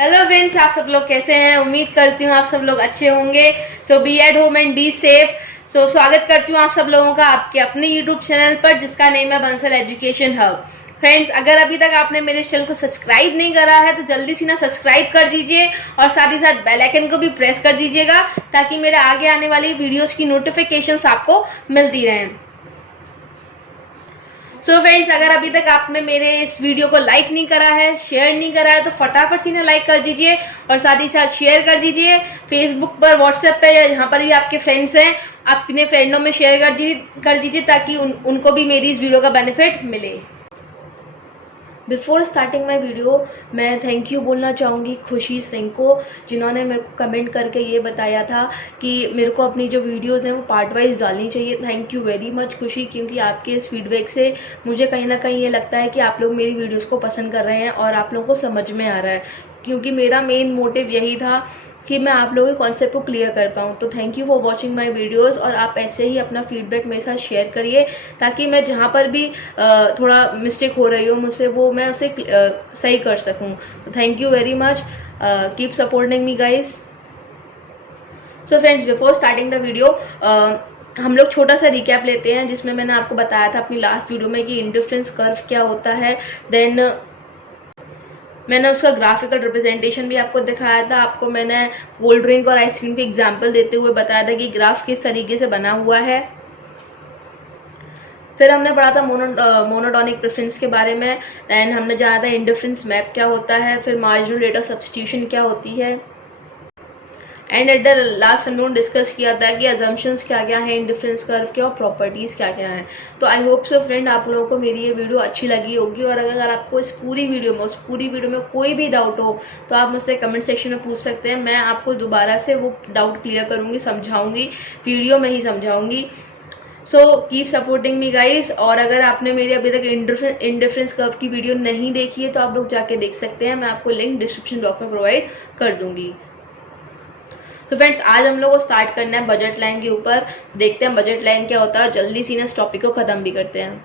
Hello friends, आप सब लोग कैसे हैं? उम्मीद करती हूँ आप सब लोग अच्छे होंगे। So be at home and be safe. So स्वागत करती हूँ आप सब लोगों का आपके अपने यूट्यूब चैनल पर, जिसका नेम है बंसल एजुकेशन हब। फ्रेंड्स, अगर अभी तक आपने मेरे चैनल को सब्सक्राइब नहीं करा है तो जल्दी से ना सब्सक्राइब कर दीजिए और साथ ही साथ बेल आइकन को भी प्रेस कर दीजिएगा, ताकि मेरे आगे आने वाली वीडियोस की नोटिफिकेशंस आपको मिलती रहें। सो फ्रेंड्स, अगर अभी तक आपने मेरे इस वीडियो को लाइक नहीं करा है, शेयर नहीं करा है, तो फटाफट से ना लाइक कर दीजिए और साथ ही साथ शेयर कर दीजिए। फेसबुक पर, व्हाट्सएप पे या जहाँ पर भी आपके फ्रेंड्स हैं, आप अपने फ्रेंडों में शेयर कर दीजिए ताकि उनको भी मेरी इस वीडियो का बेनिफिट मिले। बिफोर स्टार्टिंग माई वीडियो, मैं थैंक यू बोलना चाहूँगी खुशी सिंह को, जिन्होंने मेरे को कमेंट करके ये बताया था कि मेरे को अपनी जो वीडियोस हैं वो पार्ट वाइज डालनी चाहिए। थैंक यू वेरी मच खुशी, क्योंकि आपके इस फीडबैक से मुझे कहीं ना कहीं ये लगता है कि आप लोग मेरी वीडियोस को पसंद कर रहे हैं और आप लोगों को समझ में आ रहा है, क्योंकि मेरा मेन मोटिव यही था कि मैं आप लोगों के कॉन्सेप्ट को क्लियर कर पाऊँ। तो thank you for watching my videos, और आप ऐसे ही अपना फीडबैक मेरे साथ शेयर करिए ताकि मैं जहाँ पर भी थोड़ा मिस्टेक हो रही हो मुझसे, वो मैं उसे सही कर सकूँ। तो thank you very much, keep supporting me guys. So friends, before starting the video, हम लोग छोटा सा रिकैप लेते हैं, जिसमें मैंने आपको बताया था अपनी लास्ट वीडियो में कि इंडिफरेंस कर्व क्या होता है। देन मैंने उसका ग्राफिकल रिप्रेजेंटेशन भी आपको दिखाया था। आपको मैंने कोल्ड ड्रिंक और आइसक्रीम के एग्जाम्पल देते हुए बताया था कि ग्राफ किस तरीके से बना हुआ है। फिर हमने पढ़ा था मोनोटोनिक प्रेफरेंस के बारे में। दैन हमने जाना था इंडिफरेंस मैप क्या होता है, फिर मार्जिनल रेट ऑफ सब्स्टिट्यूशन क्या होती है, एंड एट द लास्ट हम लोगों ने डिस्कस किया था कि अजम्पशंस क्या क्या है इंडिफरेंस कर्व के और प्रॉपर्टीज़ क्या क्या हैं। तो आई होप सो फ्रेंड, आप लोगों को मेरी ये वीडियो अच्छी लगी होगी, और अगर आपको इस पूरी वीडियो में कोई भी डाउट हो तो आप मुझसे कमेंट सेक्शन में पूछ सकते हैं। मैं आपको दोबारा से वो डाउट क्लियर करूँगी, समझाऊँगी, वीडियो में ही समझाऊँगी। So keep supporting me guys. और अगर आपने मेरी अभी तक इंडिफरेंस कर्व की वीडियो नहीं देखी है तो आप लोग जाके देख सकते हैं, मैं आपको लिंक डिस्क्रिप्शन बॉक्स में प्रोवाइड कर दूंगी। तो फ्रेंड्स, आज हम लोग को स्टार्ट करना है बजट लाइन के ऊपर। देखते हैं बजट लाइन क्या होता है, जल्दी से इस टॉपिक को ख़त्म भी करते हैं।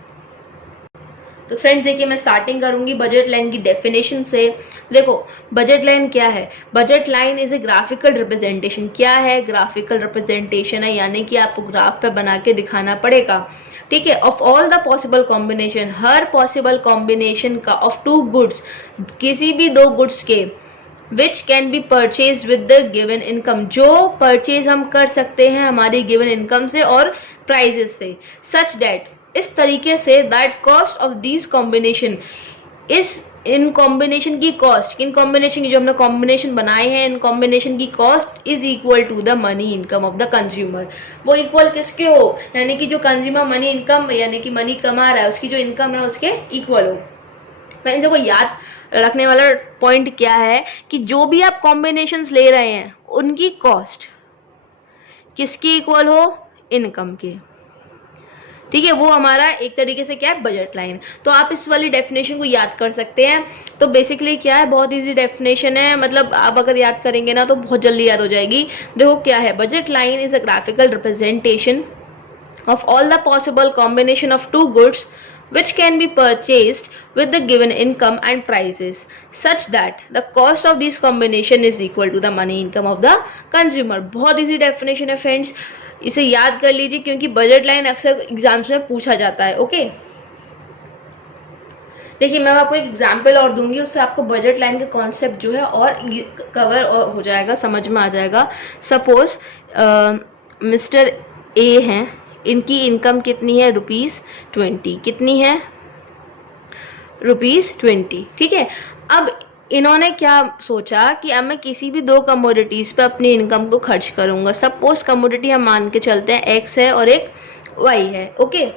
तो फ्रेंड्स देखिए, मैं स्टार्टिंग करूंगी बजट लाइन की डेफिनेशन से। देखो, बजट लाइन क्या है? Budget line is a graphical representation. क्या है? ग्राफिकल रिप्रेजेंटेशन है, यानी कि आपको ग्राफ पे बना के दिखाना पड़ेगा, ठीक है। Of all the possible combination, her possible combination का, ऑफ टू गुड्स, किसी भी दो गुड्स के, which can be purchase with the given income, जो परचेज हम कर सकते हैं हमारी गिवन इनकम से और प्राइजेस से, सच दैट, इस तरीके से, that cost of this combination, इन कॉम्बिनेशन की कॉस्ट, इन कॉम्बिनेशन की जो हमने कॉम्बिनेशन बनाए हैं, इन कॉम्बिनेशन की cost is equal to the money income of the consumer. वो इक्वल किसके हो? यानी कि जो कंज्यूमर मनी इनकम, यानी कि मनी कमा रहा है, उसकी जो इनकम है उसके इक्वल हो। फ्रेंड्स देखो, याद रखने वाला पॉइंट क्या है कि जो भी आप कॉम्बिनेशंस ले रहे हैं उनकी कॉस्ट किसकी इक्वल हो? इनकम के, ठीक है। वो हमारा एक तरीके से क्या है? Budget line. तो आप इस वाली डेफिनेशन को याद कर सकते हैं। तो बेसिकली क्या है? बहुत इजी डेफिनेशन है, मतलब आप अगर याद करेंगे ना तो बहुत जल्दी याद हो जाएगी। देखो क्या है, budget line is a graphical representation of all the possible combination of two goods which can be purchased with the given income and prices, such that the cost of this combination is equal to the money income of the consumer। बहुत easy definition है friends, इसे याद कर लीजिए क्योंकि budget line अक्सर exams में पूछा जाता है। ओके, देखिए मैं आपको एक एग्जाम्पल और दूंगी, उससे आपको बजट लाइन का कॉन्सेप्ट जो है और कवर हो जाएगा, समझ में आ जाएगा। सपोज मिस्टर ए हैं, इनकी इनकम कितनी है? ₹20। कितनी है? ₹20, ठीक है। अब इन्होंने क्या सोचा कि अब मैं किसी भी दो कमोडिटीज़ पे अपनी इनकम को खर्च करूंगा। सपोज कमोडिटी हम मान के चलते हैं एक्स है और एक वाई है, ओके।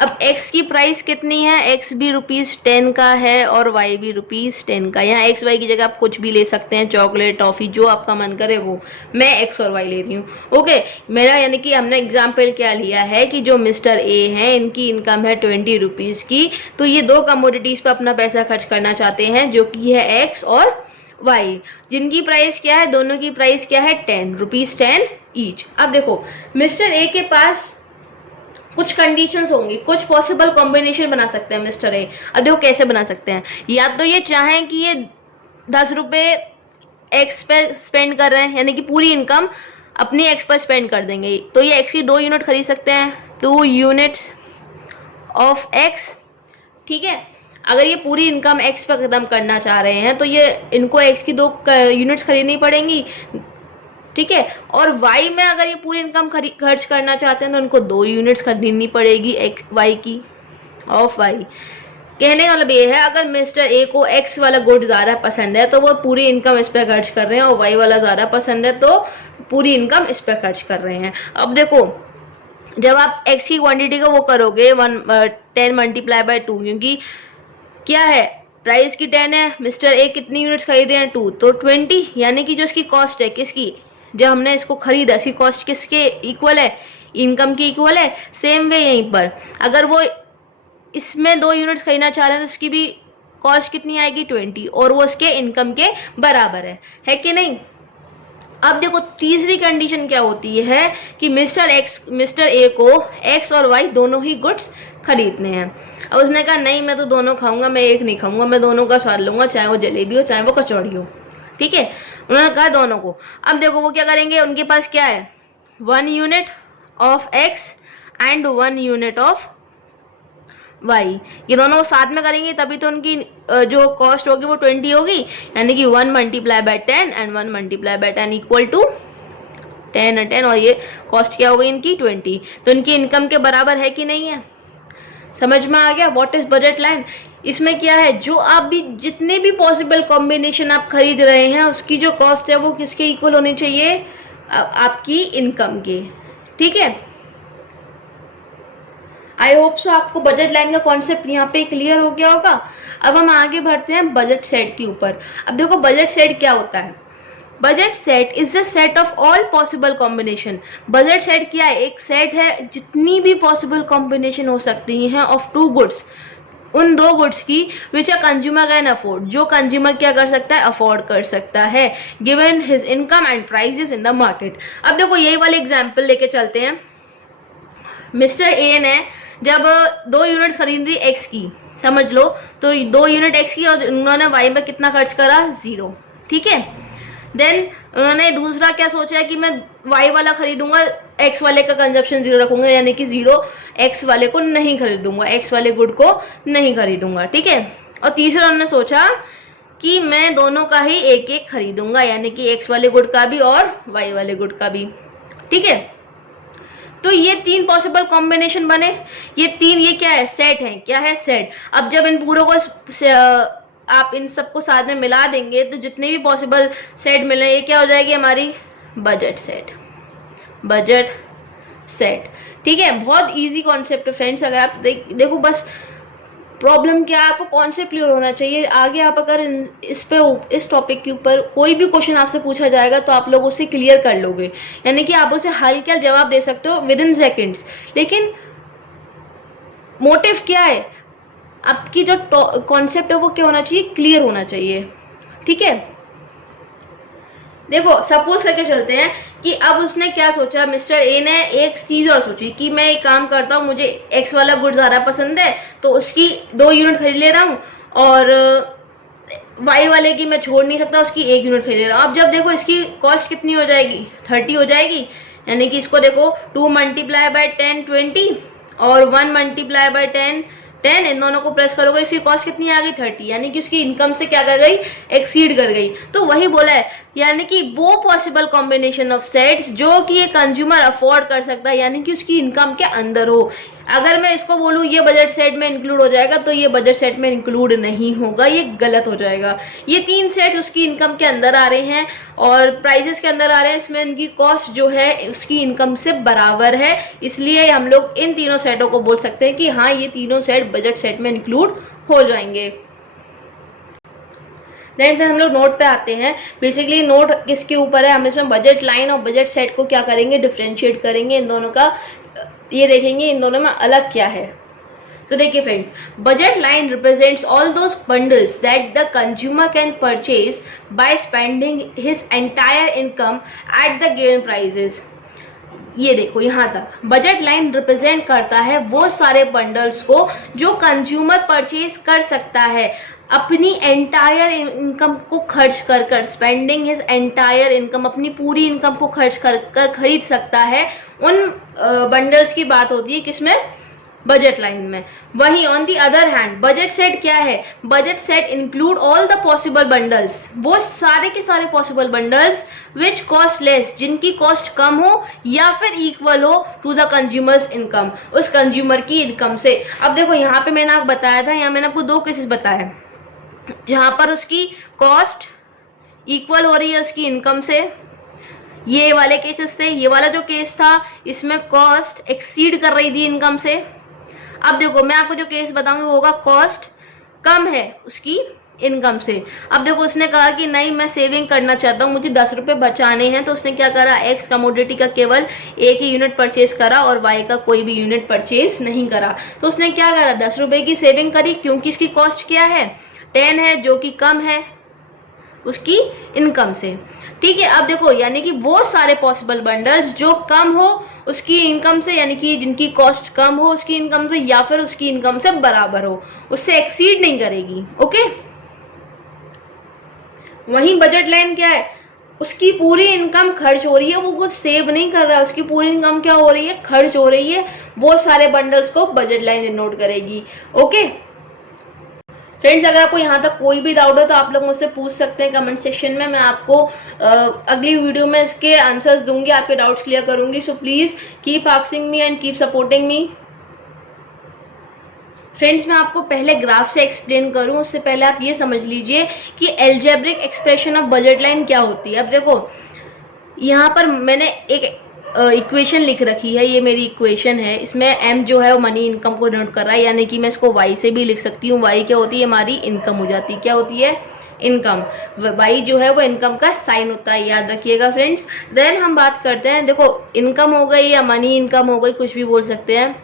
अब x की प्राइस कितनी है? x भी ₹10 का है और y भी ₹10 का। यहाँ x y की जगह आप कुछ भी ले सकते हैं, चॉकलेट, टॉफ़ी, जो आपका मन करे वो। मैं x और y ले रही हूँ, ओके। मेरा यानी कि हमने एग्जाम्पल क्या लिया है कि जो मिस्टर ए हैं, इनकी इनकम है ₹20 की, तो ये दो कमोडिटीज़ पे अपना पैसा खर्च करना चाहते हैं, जो कि है x और y, जिनकी प्राइस क्या है? दोनों की प्राइस क्या है? ₹10 ईच। अब देखो, मिस्टर ए के पास कुछ कंडीशंस होंगी, कुछ पॉसिबल कॉम्बिनेशन बना सकते हैं मिस्टर ए। अब देखो कैसे बना सकते हैं, या तो ये चाहें कि ये 10 रुपये एक्स पे स्पेंड कर रहे हैं, यानी कि पूरी इनकम अपनी एक्स पर स्पेंड कर देंगे, तो ये एक्स की 2 यूनिट खरीद सकते हैं, 2 यूनिट्स ऑफ एक्स। ठीक है, अगर ये पूरी इनकम एक्स पर खत्म करना चाह रहे हैं तो ये इनको एक्स की 2 यूनिट्स खरीदनी पड़ेंगी। ठीक है, और वाई में अगर ये पूरी इनकम खर्च करना चाहते हैं तो इनको 2 यूनिट्स खरीदनी पड़ेगी एक्स वाई की, ऑफ वाई। कहने का मतलब ये है, अगर मिस्टर ए को एक्स वाला गुड ज़्यादा पसंद है तो वो पूरी इनकम इस पर खर्च कर रहे हैं, और वाई वाला ज़्यादा पसंद है तो पूरी इनकम इस पर खर्च कर रहे हैं। अब देखो, जब आप एक्स की क्वांटिटी को वो करोगे 10 मल्टीप्लाई बाय 2, क्योंकि क्या है, प्राइस की 10 है, मिस्टर ए कितनी यूनिट्स खरीदे हैं 2, तो 20, यानी कि जो इसकी कॉस्ट है, किसकी, जब हमने इसको खरीदा इसकी कॉस्ट किसके इक्वल है, इनकम की इक्वल है। सेम वे यहीं पर अगर वो इसमें 2 यूनिट्स खरीदना चाह रहे हैं तो इसकी भी कॉस्ट कितनी आएगी 20, और वो इसके इनकम के बराबर है कि नहीं। अब देखो तीसरी कंडीशन क्या होती है कि मिस्टर ए को एक्स और वाई दोनों ही गुड्स खरीदने हैं। अब उसने कहा नहीं, मैं तो दोनों खाऊंगा, मैं एक नहीं खाऊंगा, मैं दोनों का स्वाद लूंगा, चाहे वो जलेबी हो चाहे वो कचौड़ी हो। ठीक है, उन्होंने कहा दोनों को। अब देखो वो क्या करेंगे, उनके पास क्या है, 1 unit of X and 1 unit of Y, ये दोनों साथ में करेंगे तभी तो उनकी जो कॉस्ट होगी वो 20 होगी, यानी कि 1 multiply by 10 and 1 multiply by 10 equal to 10 और 10, और ये कॉस्ट क्या हो गई इनकी 20, तो इनकी इनकम के बराबर है कि नहीं है। समझ में आ गया व्हाट इज बजट लाइन। इसमें क्या है, जो आप भी जितने भी पॉसिबल कॉम्बिनेशन आप खरीद रहे हैं उसकी जो कॉस्ट है वो किसके इक्वल होनी चाहिए, आपकी इनकम के। ठीक है, आई होप सो आपको बजट लाइन का कॉन्सेप्ट यहाँ पे क्लियर हो गया होगा। अब हम आगे बढ़ते हैं बजट सेट के ऊपर। अब देखो बजट सेट क्या होता है, budget set is the set of all possible combination. Budget set क्या है, एक सेट है जितनी भी पॉसिबल कॉम्बिनेशन हो सकती हैं ऑफ 2 गुड्स, उन 2 गुड्स की विच अ कंज्यूमर कैन अफोर्ड, जो कंज्यूमर क्या कर सकता है, अफोर्ड कर सकता है, given his income and prices in the market. अब देखो यही वाले एग्जाम्पल लेके चलते हैं। मिस्टर ए ने जब 2 यूनिट्स खरीदी एक्स की, समझ लो, तो 2 यूनिट एक्स की, और उन्होंने वाई में कितना खर्च करा, 0। ठीक है, देन उन्होंने दूसरा क्या सोचा है कि मैं वाई वाला खरीदूंगा, एक्स वाले का कंजप्शन 0 रखूंगा, यानी कि 0 एक्स वाले को नहीं खरीदूंगा, एक्स वाले गुड को नहीं खरीदूंगा। ठीक है, और तीसरा उन्होंने सोचा कि मैं दोनों का ही एक एक खरीदूंगा, यानी कि एक्स वाले गुड का भी और वाई वाले गुड का भी। ठीक है, तो ये 3 पॉसिबल कॉम्बिनेशन बने, ये क्या है, सेट है। क्या है, सेट। अब जब इन पूरों को आप इन सबको साथ में मिला देंगे तो जितने भी पॉसिबल सेट मिले, ये क्या हो जाएगी हमारी बजट सेट, बजट सेट। ठीक है, बहुत इजी कॉन्सेप्ट है फ्रेंड्स। अगर आप देखो बस प्रॉब्लम क्या है, आपको कॉन्सेप्ट क्लियर होना चाहिए। आगे आप अगर इस टॉपिक के ऊपर कोई भी क्वेश्चन आपसे पूछा जाएगा तो आप लोग उसे क्लियर कर लोगे, यानी कि आप उसे हल्का जवाब दे सकते हो विद इन सेकेंड्स। लेकिन मोटिव क्या है, आपकी जो कॉन्सेप्ट है वो क्या होना चाहिए, क्लियर होना चाहिए। ठीक है, देखो सपोज करके चलते हैं कि अब उसने क्या सोचा, मिस्टर ए ने एक चीज और सोची कि मैं एक काम करता हूँ, मुझे एक्स वाला गुड ज़्यादा पसंद है तो उसकी 2 यूनिट खरीद ले रहा हूँ, और वाई वाले की मैं छोड़ नहीं सकता, उसकी 1 यूनिट खरीद ले रहा हूँ। अब जब देखो इसकी कॉस्ट कितनी हो जाएगी, 30 हो जाएगी, यानी कि इसको देखो 2 मल्टीप्लाई बाय 10 20 और 1 मल्टीप्लाई बाय 10 10, इन दोनों को प्रेस करोगे, इसकी कॉस्ट कितनी आ गई 30, यानी कि उसकी इनकम से क्या कर गई, एक्सीड कर गई। तो वही बोला है, यानी कि वो पॉसिबल कॉम्बिनेशन ऑफ सेट्स जो कि ये कंज्यूमर अफोर्ड कर सकता है, यानी कि उसकी इनकम के अंदर हो। अगर मैं इसको बोलूँ ये बजट सेट में इंक्लूड हो जाएगा तो ये बजट सेट में इंक्लूड नहीं होगा, ये गलत हो जाएगा। ये 3 सेट्स उसकी इनकम के अंदर आ रहे हैं और प्राइजेस के अंदर आ रहे हैं, इसमें इनकी कॉस्ट जो है उसकी इनकम से बराबर है, इसलिए हम लोग इन तीनों सेटों को बोल सकते हैं कि हाँ ये तीनों सेट बजट सेट में इंक्लूड हो जाएंगे। देन फिर हम लोग नोट पे आते हैं। बेसिकली नोट किसके ऊपर है, हम इसमें बजट लाइन और बजट सेट को क्या करेंगे, डिफ्रेंशिएट करेंगे, इन दोनों का ये देखेंगे इन दोनों में अलग क्या है। तो देखिए friends, budget line represents all those bundles that the consumer can purchase by spending his entire income at the given prices. ये देखो यहाँ तक बजट लाइन रिप्रेजेंट करता है वो सारे बंडल्स को जो कंज्यूमर परचेज कर सकता है अपनी एंटायर इनकम को खर्च कर कर, स्पेंडिंग हिज एंटायर इनकम, अपनी पूरी इनकम को खर्च कर कर खरीद सकता है। उन बंडल्स की बात होती है किसमें, बजट लाइन में। वहीं on the other hand budget set क्या है, budget set include all the possible bundles, वो सारे के सारे possible bundles which cost less, जिनकी कॉस्ट कम हो या फिर इक्वल हो टू द कंज्यूमर्स इनकम, उस कंज्यूमर की इनकम से। अब देखो यहाँ पे मैंने आपको बताया था, यहाँ मैंने आपको 2 केसेस बताए जहां पर उसकी कॉस्ट इक्वल हो रही है उसकी इनकम से, ये वाले केसेस थे। ये वाला जो केस था इसमें कॉस्ट एक्सीड कर रही थी इनकम से। अब देखो मैं आपको जो केस बताऊंगी वो होगा कॉस्ट कम है उसकी इनकम से। अब देखो उसने कहा कि नहीं मैं सेविंग करना चाहता हूँ, मुझे 10 रुपए बचाने हैं, तो उसने क्या करा, एक्स कमोडिटी का केवल एक ही यूनिट परचेज करा और वाई का कोई भी यूनिट परचेज नहीं करा। तो उसने क्या करा, 10 रुपए की सेविंग करी क्योंकि इसकी कॉस्ट क्या है, 10 है, जो कि कम है उसकी इनकम से। ठीक है, अब देखो यानी कि वो सारे पॉसिबल बंडल्स जो कम हो उसकी इनकम से, यानी कि जिनकी कॉस्ट कम हो उसकी इनकम से या फिर उसकी इनकम से बराबर हो, उससे एक्सीड नहीं करेगी। ओके, वहीं बजट लाइन क्या है, उसकी पूरी इनकम खर्च हो रही है, वो कुछ सेव नहीं कर रहा है, उसकी पूरी इनकम क्या हो रही है, खर्च हो रही है, वो सारे बंडल्स को बजट लाइन डिनोट करेगी। ओके फ्रेंड्स, अगर आपको यहाँ तक कोई भी डाउट हो तो आप लोग मुझसे पूछ सकते हैं कमेंट सेक्शन में, मैं आपको अगली वीडियो में इसके आंसर्स दूंगी, आपके डाउट्स क्लियर करूंगी। So please keep asking me and keep supporting me. Friends, मैं आपको पहले ग्राफ से एक्सप्लेन करूं उससे पहले आप ये समझ लीजिए कि algebraic expression of budget line क्या होती है। अब देखो यहाँ पर मैंने एक इक्वेशन लिख रखी है, ये मेरी इक्वेशन है, इसमें m जो है वो मनी इनकम को डिनोट कर रहा है, यानी कि मैं इसको y से भी लिख सकती हूँ। y क्या होती है, हमारी इनकम हो जाती है, क्या होती है, इनकम। y जो है वो इनकम का साइन होता है, याद रखिएगा फ्रेंड्स। देन हम बात करते हैं, देखो इनकम हो गई या मनी इनकम हो गई, कुछ भी बोल सकते हैं,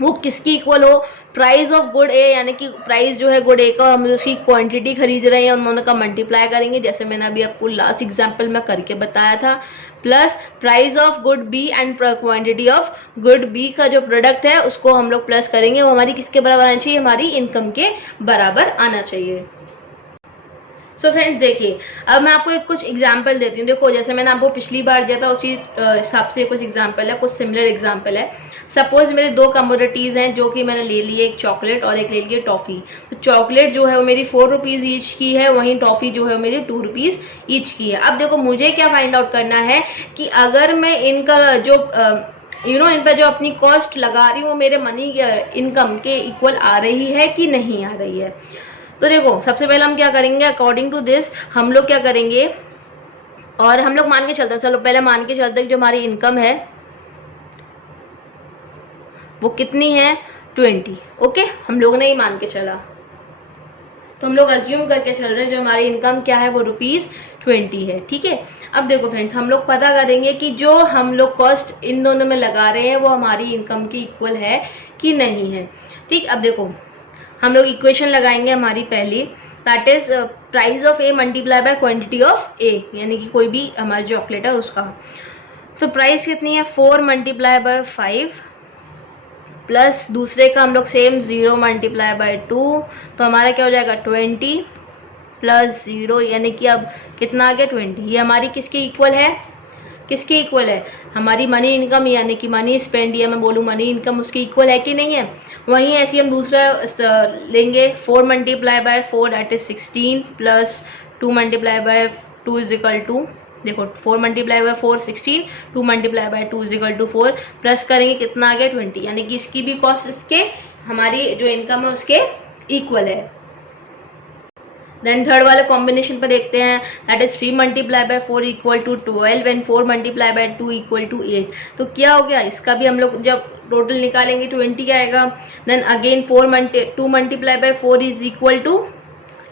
वो किसकी इक्वल हो, प्राइस ऑफ गुड ए, यानी कि प्राइस जो है गुड ए का, हम उसकी क्वांटिटी खरीद रहे हैं उन्होंने का मल्टीप्लाई करेंगे, जैसे मैंने अभी आपको लास्ट एग्जांपल में करके बताया था, plus price of good B and quantity of good B का जो प्रोडक्ट है उसको हम लोग प्लस करेंगे, वो हमारी किसके बराबर आना चाहिए, हमारी इनकम के बराबर आना चाहिए। सो फ्रेंड्स देखिए, अब मैं आपको एक कुछ एग्जाम्पल देती हूँ। देखो जैसे मैंने आपको पिछली बार दिया था उसी हिसाब से कुछ एग्जाम्पल है, कुछ सिमिलर एग्जाम्पल है। सपोज मेरे 2 कमोडिटीज हैं जो कि मैंने ले ली है, एक चॉकलेट और एक ले ली है टॉफी। तो चॉकलेट जो है वो मेरी 4 रुपीज ईच की है, वहीं टॉफी जो है वो मेरी 2 रुपीज ईच की है। अब देखो मुझे क्या फाइंड आउट करना है कि अगर मैं इनका जो इन पे जो अपनी कॉस्ट लगा रही हूँ वो मेरे मनी इनकम के इक्वल आ रही है कि नहीं आ रही है। तो देखो सबसे पहले हम क्या करेंगे, अकॉर्डिंग टू दिस हम लोग क्या करेंगे, और हम लोग मान के चलते हैं, चलो पहले मान के चलते हैं जो हमारी इनकम है वो कितनी है, 20। ओके, हम लोग ने ही मान के चला, तो हम लोग अज्यूम करके चल रहे हैं जो हमारी इनकम क्या है वो ₹20 है। ठीक है, अब देखो फ्रेंड्स, हम लोग पता करेंगे कि जो हम लोग कॉस्ट इन दोनों में लगा रहे हैं वो हमारी इनकम की इक्वल है कि नहीं है। ठीक, अब देखो हम लोग इक्वेशन लगाएंगे हमारी पहली, that is price of A multiply by quantity of A, यानी कि कोई भी हमारी चॉकलेट है उसका। तो प्राइस कितनी है, 4 मल्टीप्लाई बाय 5 प्लस दूसरे का हम लोग सेम 0 मल्टीप्लाई बाय 2, तो हमारा क्या हो जाएगा 20 प्लस 0, यानी कि अब कितना आ गया 20। ये हमारी किसके इक्वल है, किसके इक्वल है, हमारी मनी इनकम, यानी कि मनी स्पेंड, या मैं बोलूँ मनी इनकम उसकी इक्वल है कि नहीं है। वहीं ऐसे हम दूसरा लेंगे, 4 multiply by 4 that is 16 plus 2 multiply by 2 is equal to, देखो 4 multiply by 4 16, 2 multiply by 2 is equal to 4, plus करेंगे कितना आ गया 20, यानी कि इसकी भी कॉस्ट इसके हमारी जो इनकम है उसके इक्वल है। देन थर्ड वाले कॉम्बिनेशन पर देखते हैं, that is 3 multiply by 4 equal to 12 and 4 multiply by 2 equal to 8। तो क्या हो गया, इसका भी हम लोग जब टोटल निकालेंगे 20 आएगा। Then again 2 multiply by 4 is equal to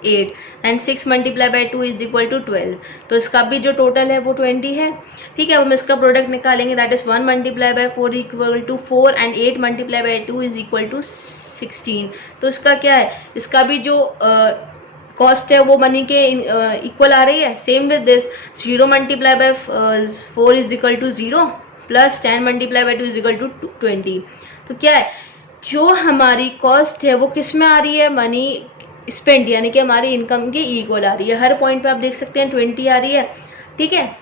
8 and 6 multiply by 2 is equal to 12, तो इसका भी जो टोटल है वो 20 है। ठीक है, अब हम इसका प्रोडक्ट निकालेंगे, that is 1 multiply by 4 equal to 4 and 8 multiply by 2 is equal to 16। तो इसका क्या है, इसका भी जो कॉस्ट है वो मनी के इक्वल आ रही है। Same with this 0 multiply by 4 is equal to 0, plus 10 multiply by 2 is equal to 20। तो क्या है, जो हमारी कॉस्ट है वो किस में आ रही है, मनी स्पेंड, यानी कि हमारी इनकम के इक्वल आ रही है। हर पॉइंट पे आप देख सकते हैं 20 आ रही है। ठीक है,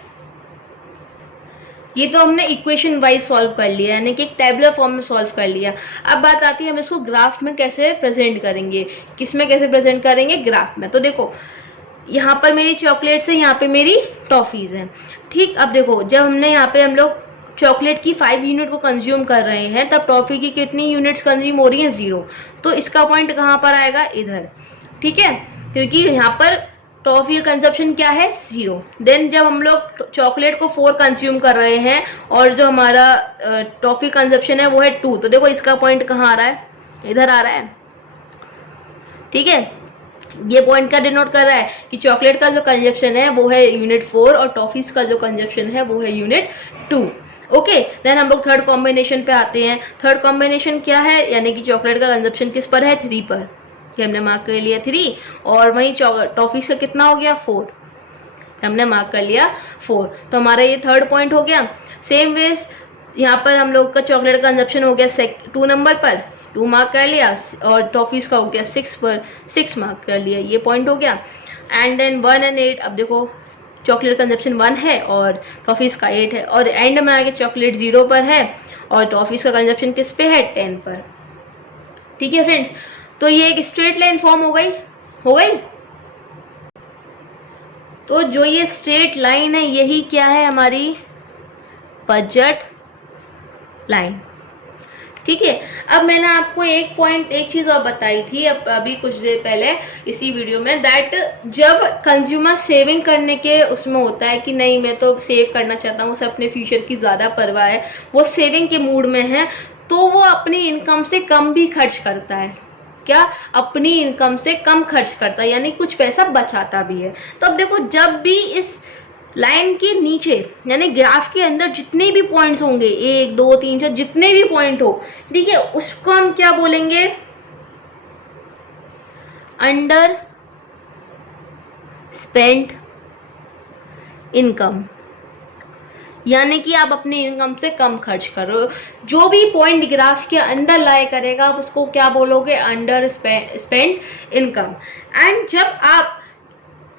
ये तो हमने इक्वेशन वाइज सॉल्व कर लिया, यानी कि एक टेबुलर फॉर्म में सॉल्व कर लिया। अब बात आती है हम इसको ग्राफ में कैसे प्रेजेंट करेंगे, किस में कैसे प्रेजेंट करेंगे, ग्राफ में। तो देखो यहाँ पर मेरी चॉकलेट्स है, यहाँ पे मेरी टॉफीज हैं। ठीक, अब देखो जब हमने यहाँ पे हम लोग चॉकलेट की 5 यूनिट को कंज्यूम कर रहे हैं, तब टॉफी की कितनी यूनिट्स कंज्यूम हो रही हैं, 0। तो इसका पॉइंट कहाँ पर आएगा, इधर। ठीक है, क्योंकि यहाँ पर टॉफी का कंजप्शन क्या है, 0। देन जब हम लोग चॉकलेट को 4 कंज्यूम कर रहे हैं और जो हमारा टॉफी कंजप्शन है वो है 2, तो देखो इसका पॉइंट कहाँ आ रहा है, इधर आ रहा है। ठीक है, ये पॉइंट का डिनोट कर रहा है कि चॉकलेट का जो कंजप्शन है वो है यूनिट 4 और टॉफीज का जो कंजप्शन है वो है यूनिट 2। ओके, देन हम लोग थर्ड कॉम्बिनेशन पे आते हैं। थर्ड कॉम्बिनेशन क्या है, यानी कि चॉकलेट का कंजप्शन किस पर है, 3 पर, कि हमने मार्क कर लिया 3, और वहीं टॉफीज का कितना हो गया, 4, हमने मार्क कर लिया 4। तो हमारा ये थर्ड पॉइंट हो गया। सेम वेज यहाँ पर हम लोग का चॉकलेट का कंजप्शन हो गया 2 नंबर पर, 2 मार्क कर लिया, और टॉफीज का हो गया 6 पर, 6 मार्क कर लिया, ये पॉइंट हो गया। एंड देन 1 और 8, अब देखो चॉकलेट कंजप्शन 1 है और टॉफीज का 8 है, और एंड में आगे चॉकलेट 0 पर है और टॉफीज का कंजप्शन किस पे है, 10 पर। ठीक है फ्रेंड्स, तो ये एक स्ट्रेट लाइन फॉर्म हो गई, हो गई। तो जो ये स्ट्रेट लाइन है यही क्या है, हमारी बजट लाइन। ठीक है, अब मैंने आपको एक चीज और बताई थी अभी कुछ देर पहले इसी वीडियो में, दैट जब कंज्यूमर सेविंग करने के उसमें होता है कि नहीं मैं तो सेव करना चाहता हूँ, उसे अपने फ्यूचर की ज़्यादा परवाह है, वो सेविंग के मूड में है, तो वो अपनी इनकम से कम भी खर्च करता है। क्या, अपनी इनकम से कम खर्च करता है, यानी कुछ पैसा बचाता भी है। तो अब देखो जब भी इस लाइन के नीचे यानी ग्राफ के अंदर जितने भी पॉइंट्स होंगे, 1 2 3 4 जितने भी पॉइंट हो, ठीक है, उसको हम क्या बोलेंगे, अंडर स्पेंड इनकम, यानी कि आप अपनी इनकम से कम खर्च करो। जो भी पॉइंट ग्राफ के अंदर लाए करेगा आप उसको क्या बोलोगे, अंडर स्पेंड इनकम। एंड जब आप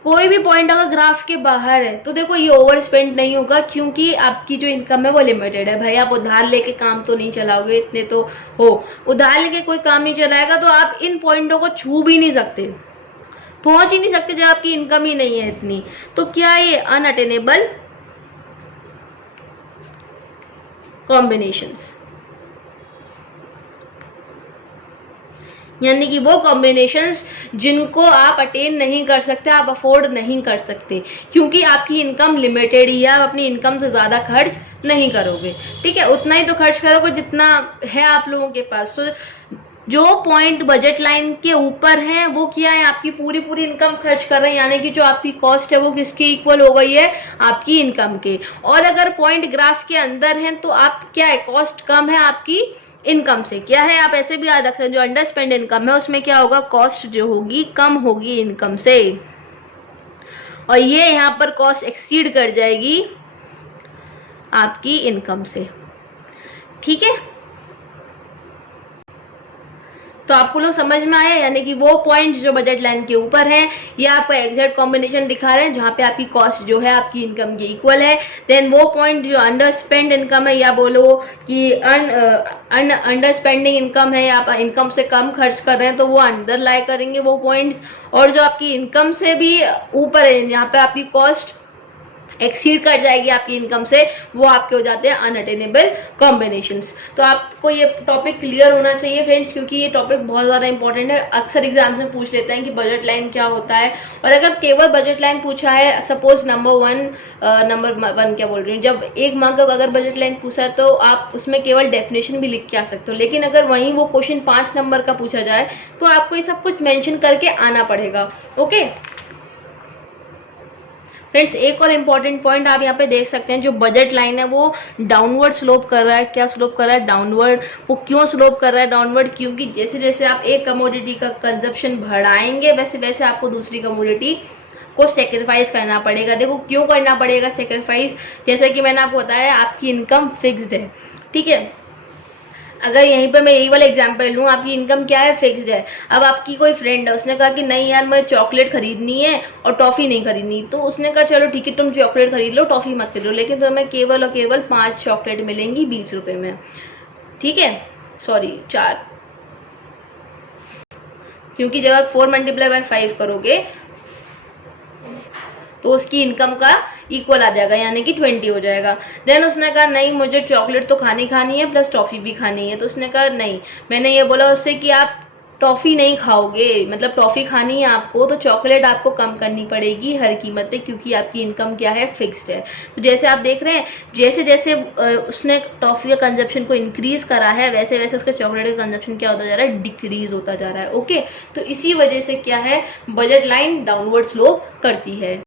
कोई भी पॉइंट अगर ग्राफ के बाहर है तो देखो ये ओवर स्पेंड नहीं होगा, क्योंकि आपकी जो इनकम है वो लिमिटेड है। भाई आप उधार लेके काम तो नहीं चलाओगे, इतने तो हो, उधार लेके कोई काम नहीं चलाएगा, तो आप इन पॉइंटों को छू भी नहीं सकते, पहुंच ही नहीं सकते जब आपकी इनकम ही नहीं है इतनी। तो क्या ये अनअटेनेबल कॉम्बिनेशंस, यानी कि वो कॉम्बिनेशंस जिनको आप अटेन नहीं कर सकते, आप अफोर्ड नहीं कर सकते, क्योंकि आपकी इनकम लिमिटेड ही है, आप अपनी इनकम से ज़्यादा खर्च नहीं करोगे। ठीक है, उतना ही तो खर्च करोगे जितना है आप लोगों के पास। तो जो पॉइंट बजट लाइन के ऊपर है वो क्या है, आपकी पूरी पूरी इनकम खर्च कर रहे हैं, यानी कि जो आपकी कॉस्ट है वो किसके इक्वल हो गई है, आपकी इनकम के। और अगर पॉइंट ग्राफ के अंदर है तो आप क्या है, कॉस्ट कम है आपकी इनकम से। क्या है, आप ऐसे भी याद रख सकते हैं, जो अंडर स्पेंड इनकम है उसमें क्या होगा, कॉस्ट जो होगी कम होगी इनकम से, और ये यहाँ पर कॉस्ट एक्सीड कर जाएगी आपकी इनकम से। ठीक है, तो आपको लोग समझ में आया, यानी कि वो पॉइंट जो बजट लाइन के ऊपर है ये आपको एग्जैक्ट कॉम्बिनेशन दिखा रहे हैं जहाँ पे आपकी कॉस्ट जो है आपकी इनकम के इक्वल है। देन वो पॉइंट जो अंडर स्पेंड इनकम है, या बोलो कि अंडर स्पेंडिंग इनकम है, या आप इनकम से कम खर्च कर रहे हैं, तो वो अंडर लाई करेंगे वो पॉइंट्स। और जो आपकी इनकम से भी ऊपर है, यहाँ पे आपकी कॉस्ट एक्सीड कर जाएगी आपकी इनकम से, वो आपके हो जाते हैं अनअटेनेबल कॉम्बिनेशंस। तो आपको ये टॉपिक क्लियर होना चाहिए फ्रेंड्स, क्योंकि ये टॉपिक बहुत ज़्यादा इंपॉर्टेंट है। अक्सर एग्जाम्स में पूछ लेते हैं कि बजट लाइन क्या होता है, और अगर केवल बजट लाइन पूछा है, सपोज नंबर वन क्या बोल रही हूँ, जब एक मार्क का अगर बजट लाइन पूछा है तो आप उसमें केवल डेफिनेशन भी लिख के आ सकते हो, लेकिन अगर वहीं वो क्वेश्चन 5 नंबर का पूछा जाए तो आपको ये सब कुछ मेंशन करके आना पड़ेगा। ओके फ्रेंड्स, एक और इम्पॉर्टेंट पॉइंट आप यहाँ पे देख सकते हैं, जो बजट लाइन है वो डाउनवर्ड स्लोप कर रहा है। क्या स्लोप कर रहा है, डाउनवर्ड। वो क्यों स्लोप कर रहा है डाउनवर्ड, क्योंकि जैसे जैसे आप एक कमोडिटी का कंजप्शन बढ़ाएंगे वैसे वैसे आपको दूसरी कमोडिटी आपको सेक्रीफाइस करना पड़ेगा। देखो क्यों करना पड़ेगा सेक्रीफाइस, जैसे कि मैंने आपको बताया आपकी इनकम फिक्स्ड है, ठीक है। अगर यहीं पर मैं यही वाला एग्जांपल लूँ, आपकी इनकम क्या है, फिक्स्ड है। अब आपकी कोई फ्रेंड है, उसने कहा कि नहीं यार मुझे चॉकलेट खरीदनी है और टॉफ़ी नहीं खरीदनी, तो उसने कहा चलो ठीक है तुम चॉकलेट खरीद लो, टॉफ़ी मत खरीदो, लेकिन तुम्हें केवल और केवल 5 चॉकलेट मिलेंगी 20 रुपये में, ठीक है, सॉरी 4, क्योंकि जब आप 4 मल्टीप्लाई बाय 5 करोगे तो उसकी इनकम का इक्वल आ जाएगा, यानी कि 20 हो जाएगा। देन उसने कहा नहीं मुझे चॉकलेट तो खानी है प्लस टॉफ़ी भी खानी है, तो उसने कहा नहीं, मैंने ये बोला उससे कि आप टॉफ़ी नहीं खाओगे, मतलब टॉफ़ी खानी है आपको तो चॉकलेट आपको कम करनी पड़ेगी हर कीमत पे, क्योंकि आपकी इनकम क्या है, फिक्स्ड है। तो जैसे आप देख रहे हैं जैसे जैसे उसने टॉफ़ी का कंजप्शन को इंक्रीज करा है, वैसे वैसे उसका चॉकलेट का कंजप्शन क्या होता जा रहा है, डिक्रीज होता जा रहा है। ओके, तो इसी वजह से क्या है, बजट लाइन डाउनवर्ड स्लोप करती है।